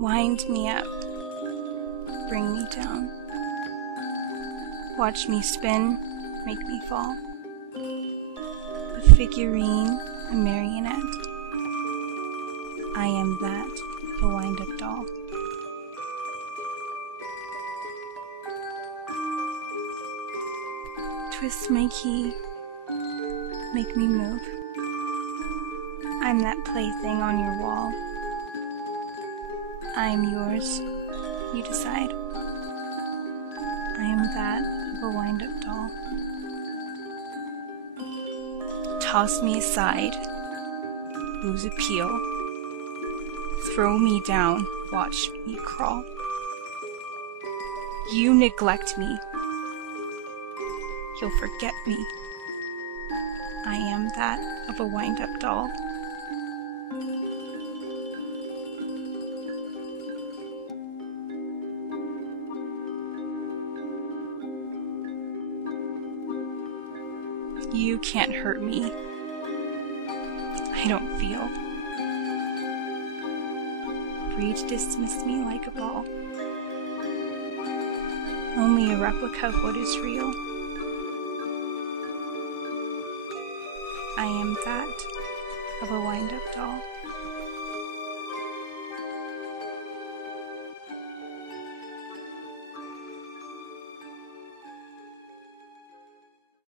Wind me up, bring me down. Watch me spin, make me fall. A figurine, a marionette. I am that of a wind-up doll. Twist my key, make me move. I'm that plaything on your wall. I am yours, you decide. I am that of a wind-up doll. Toss me aside, lose appeal. Throw me down, watch me crawl. You neglect me, you'll forget me. I am that of a wind-up doll. You can't hurt me. I don't feel. Free to dismiss me like a ball. Only a replica of what is real. I am that of a wind-up doll.